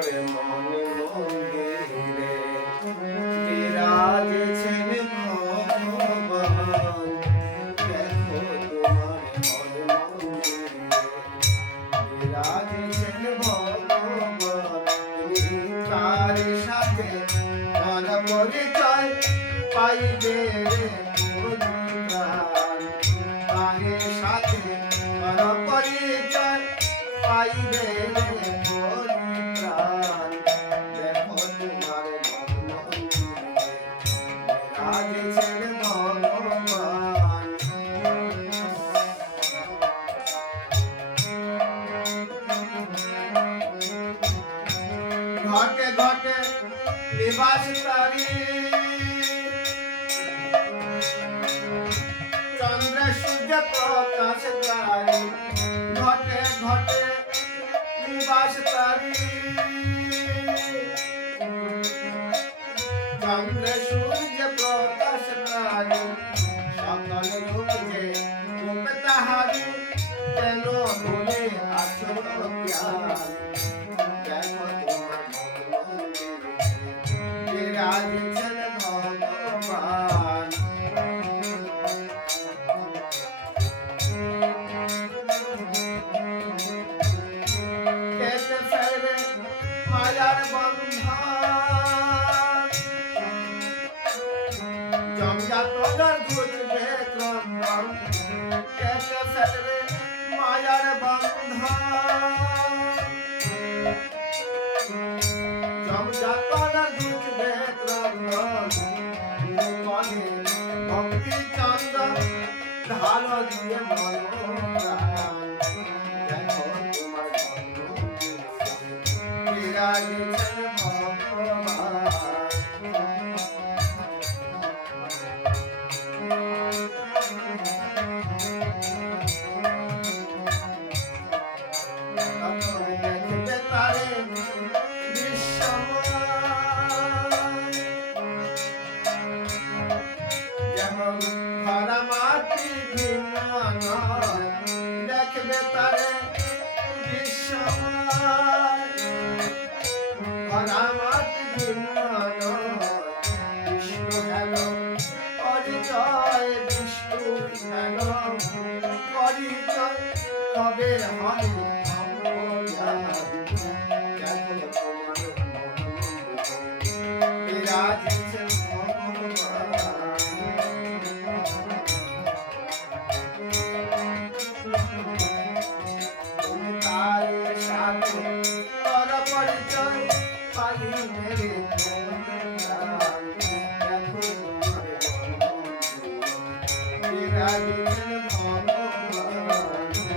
তোমার মনে মন্দিরে বিরাজেছেন ভগবান। দেখো তোমার মনে মন্দিরে বিরাজেছেন ভগবান। তুমি তার সাথে তার পরিচয় পাইবে রে প্রাণ। তার সাথে তার পরিচয় পাইবে রে প্রাণ। দেখো তোমার মন্দিরে বিরাজেছেন ভগবান। ঘটে ঘটে নিবাস তারি চন্দ্র সূর্য প্রকাশ তারি। ঘটে ঘটে নিবাস তারি চন্দ্র সূর্য প্রকাশ তারি। সকল রূপ যে রূপ তাহারি কেন বলে আছো জ্ঞান। দেখো তোমার মন্দিরে বিরাজেছেন ভগবান। কেটে ফেলবে মায়ার বন্ধন জমযাতনার ঘুচবে ক্রন্দন। কেটে ফেলবে মায়ার বন্ধন জমযাতনার ঘুচবে ক্রন্দন। মনে ভক্তি চন্দন ঢালো দিয়ে মন প্রাণ। দেখো তোমার বিরাজেছেন ভগবান। দেখবে তারে বিশ্বময় যেমন ধরা মাটি ভিন্ন নয়। দেখবে তারে বিশ্বময় ধরা মাটি ভিন্ন নয়। বিষ্ণু হেল পরিচয় বিষ্ণু হেল পরিচয় হবে হয় বিরাজেছেন ভগবান। তুমি তার সাথে তার পরিচয় পাইবে রে প্রাণ। দেখো তোমার বিরাজেছেন ভগবান।